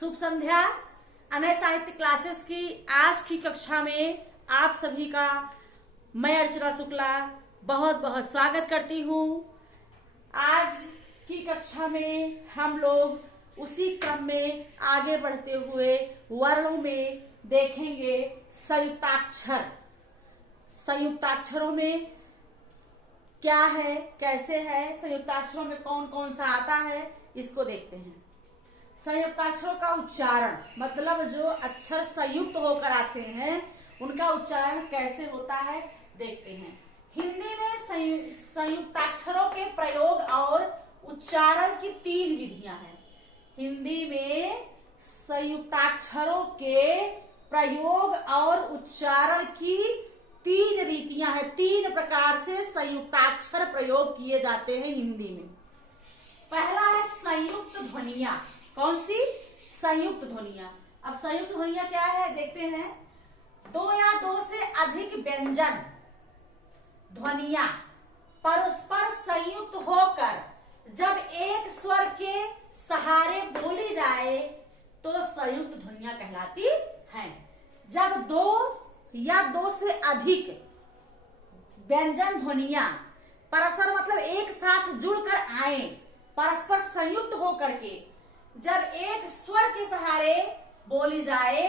शुभ संध्या। अनय साहित्य क्लासेस की आज की कक्षा में आप सभी का मैं अर्चना शुक्ला बहुत बहुत स्वागत करती हूँ। आज की कक्षा में हम लोग उसी क्रम में आगे बढ़ते हुए वर्णों में देखेंगे संयुक्ताक्षर। संयुक्ताक्षरों में क्या है, कैसे है, संयुक्ताक्षरों में कौन कौन सा आता है, इसको देखते हैं। संयुक्ताक्षरों का उच्चारण मतलब जो अक्षर संयुक्त होकर आते हैं उनका उच्चारण कैसे होता है देखते हैं। हिंदी में संयुक्ताक्षरों के प्रयोग और उच्चारण की 3 विधियां हैं। हिंदी में संयुक्ताक्षरों के प्रयोग और उच्चारण की 3 रीतियां हैं। 3 प्रकार से संयुक्ताक्षर प्रयोग किए जाते हैं हिंदी में। पहला है संयुक्त ध्वनियां। कौन सी? संयुक्त ध्वनियां। अब संयुक्त ध्वनियां क्या है देखते हैं। 2 या 2 से अधिक व्यंजन ध्वनियां परस्पर संयुक्त होकर जब एक स्वर के सहारे बोली जाए तो संयुक्त ध्वनियां कहलाती हैं। जब 2 या 2 से अधिक व्यंजन ध्वनियां परस्पर मतलब एक साथ जुड़कर आए, परस्पर संयुक्त होकर के जब एक स्वर के सहारे बोली जाए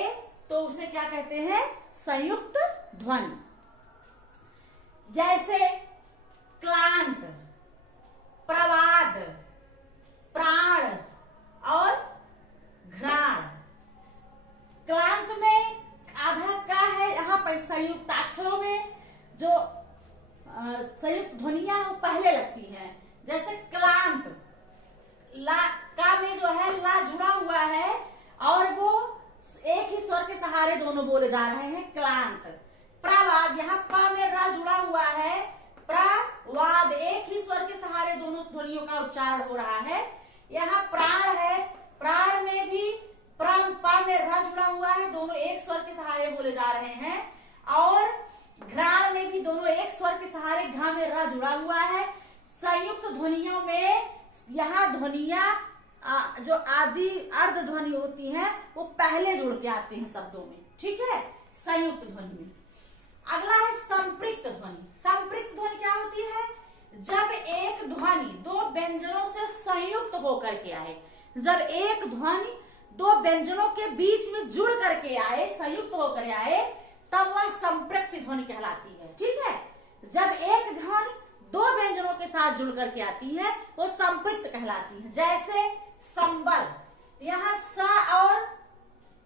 तो उसे क्या कहते हैं? संयुक्त ध्वनि। जैसे क्लांत, प्रवाद, प्राण और घ्राण। क्लांत में आधा का है, यहाँ पर संयुक्ताक्षरों में जो संयुक्त ध्वनियां पहले लगती हैं। जैसे क्लांत, ला का में जो है ला जुड़ा हुआ है और वो एक ही स्वर के सहारे दोनों बोले जा रहे हैं, क्लांत। प्रवाद, यहाँ पा में रा जुड़ा हुआ है, प्रवाद, एक ही स्वर के सहारे दोनों ध्वनियों का उच्चारण हो रहा है। यहाँ प्राण है, प्राण में भी पा में रा जुड़ा हुआ है, दोनों एक स्वर के सहारे बोले जा रहे हैं। और घ्राण में भी दोनों एक स्वर के सहारे घा में रा जुड़ा हुआ है। संयुक्त ध्वनियों में यहाँ ध्वनियां जो आदि अर्ध ध्वनि होती हैं वो पहले जुड़ के आते हैं शब्दों में, ठीक है, संयुक्त ध्वनि में। अगला है संपृक्त ध्वनि। संपृक्त ध्वनि क्या होती है? जब एक ध्वनि 2 व्यंजनों से संयुक्त होकर के आए। जब एक ध्वनि 2 व्यंजनों के बीच में जुड़ करके आए, संयुक्त होकर आए, तब वह संपृक्त ध्वनि कहलाती है, ठीक है। जब एक ध्वनि 2 व्यंजनों के साथ जुड़ करके आती है वो संपृक्त कहलाती है। जैसे संबल, यहाँ सा और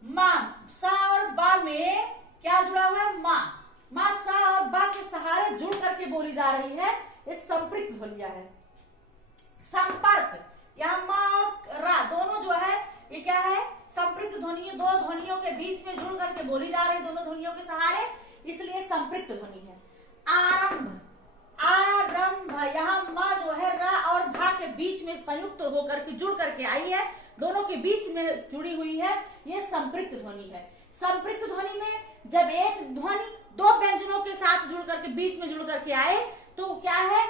माँ, सा और बा में क्या जुड़ा हुआ है? माँ। माँ सा और बा के सहारे जुड़ करके बोली जा रही है, ये संपृक्त ध्वनियां है। संपर्क, यहाँ माँ और रा दोनों जो है ये क्या है? संपृक्त ध्वनि। 2 ध्वनियों के बीच में जुड़ करके बोली जा रही है दोनों ध्वनियों के सहारे, इसलिए संपृक्त ध्वनि है। आरंभ, आरंभ, यहाँ माँ जो है रा और भा के बीच में संयुक्त होकर के जुड़ करके आई है, दोनों के बीच में जुड़ी हुई है, ये संपृक्त ध्वनि है। संपृक्त ध्वनि में जब एक ध्वनि 2 व्यंजनों के साथ जुड़ करके बीच में जुड़ करके आए तो क्या है?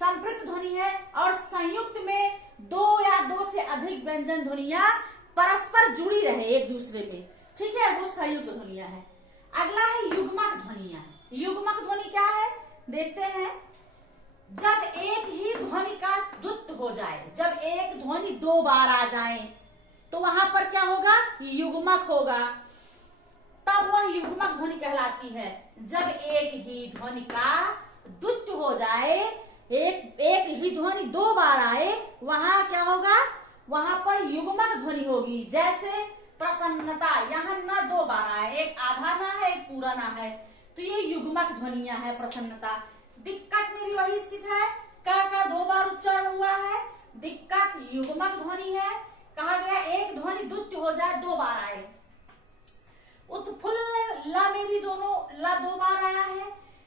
संपृक्त ध्वनि है। और संयुक्त में 2 या 2 से अधिक व्यंजन ध्वनियां परस्पर जुड़ी रहे एक दूसरे में, ठीक है, वो संयुक्त ध्वनियां है। अगला है युग्मक ध्वनियां। युग्मक ध्वनि क्या है देखते हैं। जब एक ही ध्वनि का द्वुत्व हो जाए, जब एक ध्वनि 2 बार आ जाए तो वहां पर क्या होगा? युग्मक होगा, तब वह युग्मक ध्वनि कहलाती है। जब एक ही ध्वनि का द्वुत्व हो जाए, एक ही ध्वनि 2 बार आए, वहां क्या होगा? वहां पर युग्मक ध्वनि होगी। जैसे प्रसन्नता, यहाँ ना 2 बार आए, एक आधा ना है एक पूरा ना है, तो ये युग्मक ध्वनियां है। प्रसन्नता। दिक्कत में भी वही स्थित है, का 2 बार उच्चारण हुआ है, दिक्कत युग्मक ध्वनि है। कहा गया एक ध्वनि द्वुत्व हो जाए 2 बार आए। उत्फुल्ल, ला में भी दोनों ला 2 बार आया है,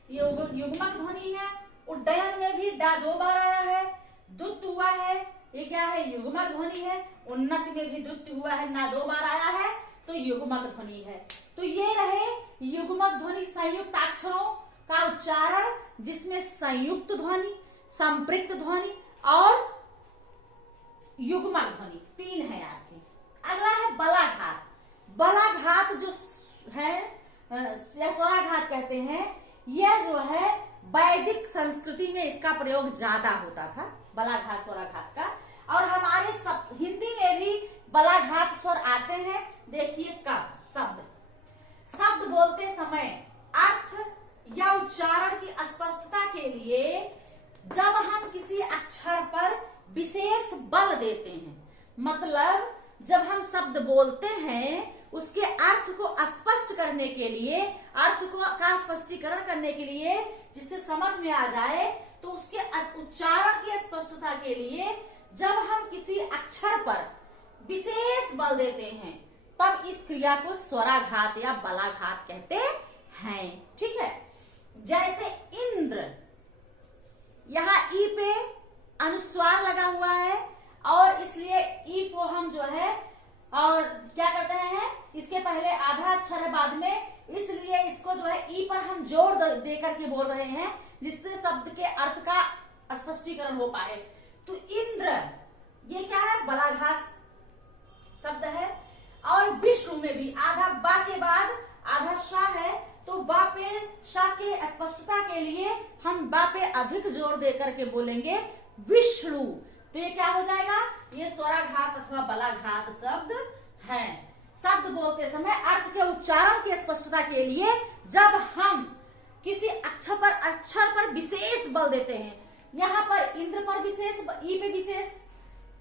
ये युग्मक ध्वनि है। उड्डयन में भी डा 2 बार आया है, द्वुत्व हुआ है, ये क्या है? युग्मक ध्वनि है। उन्नति में भी द्वुत्व हुआ है, ना 2 बार आया है, तो युग्मक ध्वनि है। तो ये रहे युग्मक ध्वनि, संयुक्त अक्षरों का उच्चारण जिसमें संयुक्त ध्वनि, संपृक्त ध्वनि और युग्मक ध्वनि 3 है आपके। अगला है बला कहते हैं, यह जो है वैदिक संस्कृति में इसका प्रयोग ज्यादा होता था, बलाघात स्वराघात का। और हमारे हिंदी में भी बलाघात स्वर आते हैं। देखिए कब शब्द बोलते समय अर्थ या उच्चारण की स्पष्टता के लिए जब हम किसी अक्षर पर विशेष बल देते हैं, मतलब जब हम शब्द बोलते हैं उसके अर्थ को स्पष्ट करने के लिए, अर्थ को का स्पष्टीकरण करने के लिए, जिससे समझ में आ जाए, तो उसके उच्चारण की स्पष्टता के लिए जब हम किसी अक्षर पर विशेष बल देते हैं तब इस क्रिया को स्वराघात या बलाघात कहते हैं। ठीक है, जैसे इंद्र, यहाँ ई पे अनुस्वार लगा हुआ है और इसलिए ई को हम जो है और क्या करते हैं, इसके पहले आधा अक्षर है बाद में, इसलिए इसको जो है ई पर हम जोर दे करके बोल रहे हैं, जिससे शब्द के अर्थ का स्पष्टीकरण हो पाए। तो इंद्र ये क्या है, बलाघात शब्द है। और विष्णु में भी आधा बा के बाद आधा शा है, तो बा पे शा के स्पष्टता के लिए हम बा पे अधिक जोर दे करके बोलेंगे विष्णु। तो ये क्या हो जाएगा, ये स्वराघात अथवा बलाघात शब्द है। शब्द बोलते समय अर्थ के उच्चारण की स्पष्टता के लिए जब हम किसी अक्षर पर विशेष बल देते हैं, यहाँ पर इंद्र पर विशेष, ई पे विशेष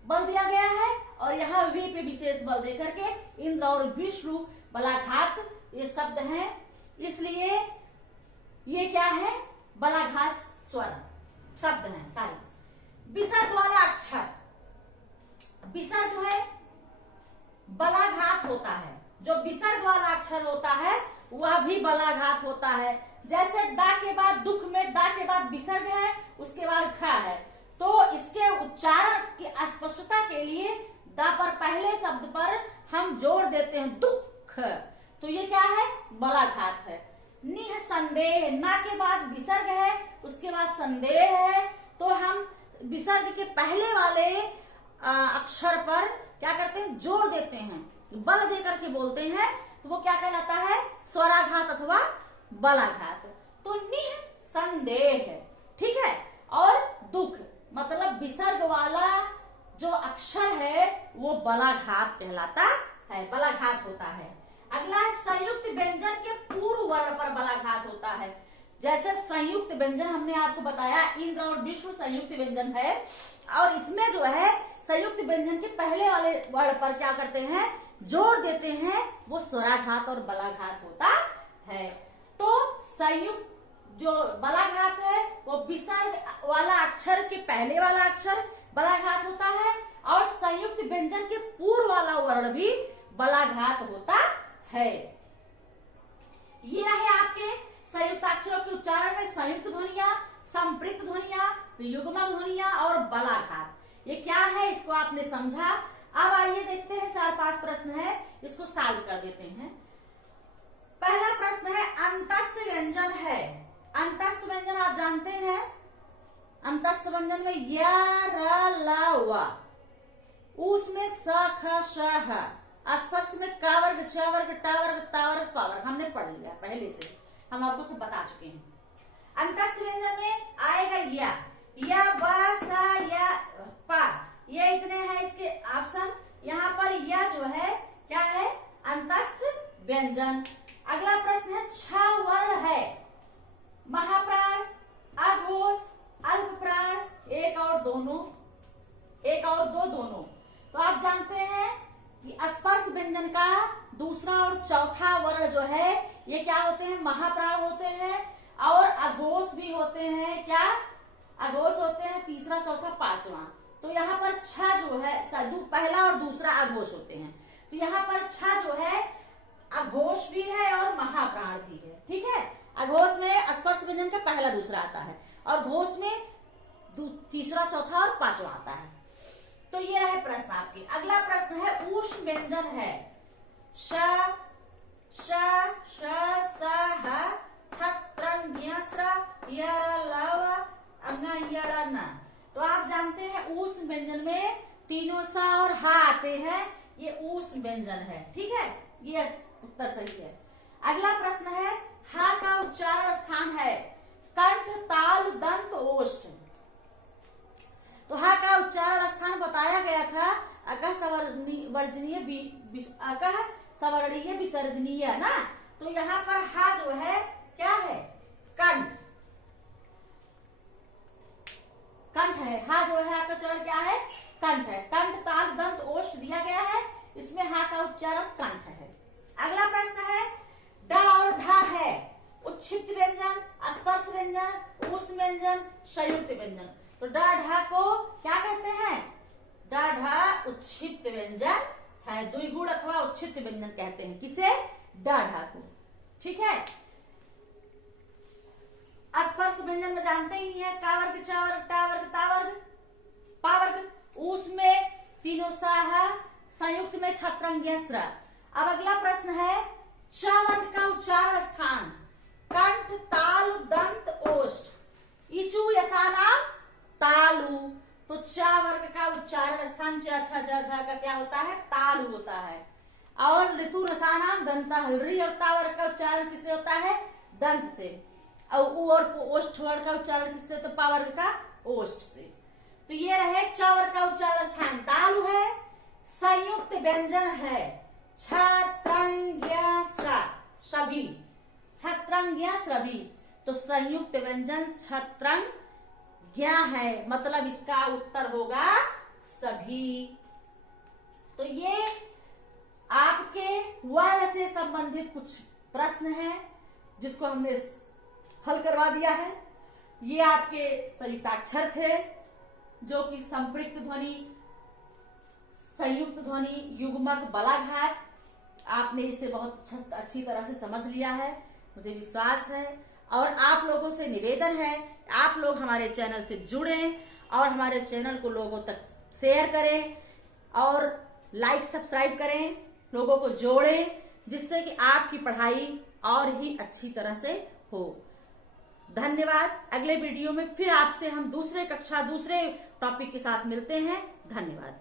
बल दिया गया है और यहाँ वी पे विशेष बल दे करके इंद्र और विष्णु बलाघात ये शब्द हैं, इसलिए ये क्या है, बलाघात स्वर शब्द हैं सारे। विसर्ग वाला अक्षर, विसर्ग है बलाघात होता है, जो विसर्ग वाला अक्षर होता है वह भी बलाघात होता है। जैसे दा के बाद दुख में दा के बाद विसर्ग है, उसके बाद खा है, तो इसके उच्चारण की स्पष्टता के लिए दा पर पहले शब्द पर हम जोड़ देते हैं दुख, तो ये क्या है, बलाघात है। निसंदेह, ना के बाद विसर्ग है, उसके बाद संदेह है, तो हम विसर्ग के पहले वाले अक्षर पर क्या करते हैं, जोर देते हैं, बल दे करके बोलते हैं, तो वो क्या कहलाता है, स्वराघात अथवा बलाघात। तो निसंदेह, ठीक है, और दुख मतलब विसर्ग वाला जो अक्षर है वो बलाघात कहलाता है, बलाघात होता है। अगला संयुक्त व्यंजन के पूर्व वर्ण पर बलाघात होता है। जैसे संयुक्त व्यंजन हमने आपको बताया, इंद्र और विष्णु संयुक्त व्यंजन है, और इसमें जो है संयुक्त व्यंजन के पहले वाले वर्ण पर क्या करते हैं, जोर देते हैं, वो स्वराघात और बलाघात होता है। तो संयुक्त जो बलाघात है वो विसर्ग वाला अक्षर के पहले वाला अक्षर बलाघात होता है, और संयुक्त व्यंजन के पूर्व वाला वर्ण भी बलाघात होता है। ये रहे आपके संयुक्त अक्षरों के उच्चारण में संयुक्त ध्वनिया, संपृक्त ध्वनिया, युग्मक ध्वनिया और बलाघात। ये क्या है, इसको आपने समझा। अब आइए देखते हैं, 4-5 प्रश्न है, इसको सॉल्व कर देते हैं। पहला प्रश्न है, अंतस्थ व्यंजन है। अंतस्थ व्यंजन आप जानते हैं, अंतस्थ व्यंजन में या र ला वा, उसमें स ख श ह, स्पर्श में का वर्ग, च वर्ग, टा वर्ग, ता वर्ग, पा वर्ग, हमने पढ़ लिया पहले से, हम आपको सब बता चुके हैं। अंतस्थ व्यंजन में आएगा या बा सा या पा, ये इतने हैं इसके ऑप्शन। यहाँ पर या जो है क्या है, अंतस्थ व्यंजन। अगला प्रश्न है, 6 वर्ण है, महाप्राण, अघोष, अल्प प्राण, एक और दो दोनों। तो आप जानते हैं कि स्पर्श व्यंजन का दूसरा और चौथा वर्ण जो है ये क्या होते हैं, महाप्राण होते हैं, और अघोष भी होते हैं। क्या अघोष होते हैं, तीसरा, चौथा, पांचवा। तो यहाँ पर 6 जो है, पहला और दूसरा अघोष होते हैं, तो यहाँ पर 6 जो है अघोष भी है और महाप्राण भी है। ठीक है, अघोष में स्पर्श व्यंजन का पहला दूसरा आता है, और घोष में तीसरा, चौथा और पांचवा आता है। तो ये रहे प्रश्न आपके। अगला प्रश्न है, ऊष्म व्यंजन है, श श श स ह छत्रन न्यस्र यर लव अंगा यड़ न। तो आप जानते हैं ऊष्म व्यंजन में तीनों सा और हा आते हैं, ये ऊष्म व्यंजन है। ठीक है, ये उत्तर सही है। अगला प्रश्न है, हा का उच्चारण स्थान है कंठ, ताल, दंत, ओष्ठ। तो हा का उच्चारण स्थान बताया गया था अकह सवर्णीय विसर्जनीय ना। तो यहाँ पर हा जो है क्या है, कंठ, कंठ है। हा जो है आपका उच्चारण क्या है, कंठ है। कंठ, ताल, दंत, ओष्ठ दिया गया है, इसमें हा का उच्चारण कंठ है। अगला प्रश्न है ड और ढ है उच्छिष्ट व्यंजन, स्पर्श व्यंजन, ऊष्म व्यंजन, संयुक्त व्यंजन। तो ड ढ को क्या कहते हैं, ड ढ उच्छिष्ट व्यंजन है, द्विगुण अथवा उच्छिष्ट व्यंजन कहते हैं किसे, ड ढ को। ठीक है। स्पर्श व्यंजन में जानते ही हैं, का वर्ग, चा वर्ग, टा वर्ग, ता वर्ग, पा वर्ग। उसमें तीनों सा है, संयुक्त में छत्रंग स्र। अब अगला प्रश्न है च वर्ग का उच्चारण स्थान कंठ, तालु, दंत, ओष्ठ। इचु यसाना तालु। तो च वर्ग का उच्चारण स्थान च छ ज झ का क्या होता है, तालु होता है। और ऋतु रसाना दंता, री और ता वर्ग का उच्चारण किससे होता है, दंत से। और ओष्ठ वर्ग का उच्चारण किससे, तो पा वर्ग का ओष्ठ से। तो ये रहे च वर्ग का उच्चारण स्थान तालु है, संयुक्त व्यंजन है छत्रंग सभी, छत्रंग सभी। तो संयुक्त व्यंजन छत्रंग है, मतलब इसका उत्तर होगा सभी। तो ये आपके वर्ण से संबंधित कुछ प्रश्न हैं जिसको हमने हल करवा दिया है। ये आपके संयुक्ताक्षर थे जो कि संपृक्त ध्वनि, संयुक्त ध्वनि, युग्मक, बलाघात। आपने इसे बहुत अच्छी तरह से समझ लिया है, मुझे विश्वास है। और आप लोगों से निवेदन है आप लोग हमारे चैनल से जुड़ें और हमारे चैनल को लोगों तक शेयर करें और लाइक सब्सक्राइब करें, लोगों को जोड़ें, जिससे कि आपकी पढ़ाई और ही अच्छी तरह से हो। धन्यवाद। अगले वीडियो में फिर आपसे हम दूसरे कक्षा, दूसरे टॉपिक के साथ मिलते हैं। धन्यवाद।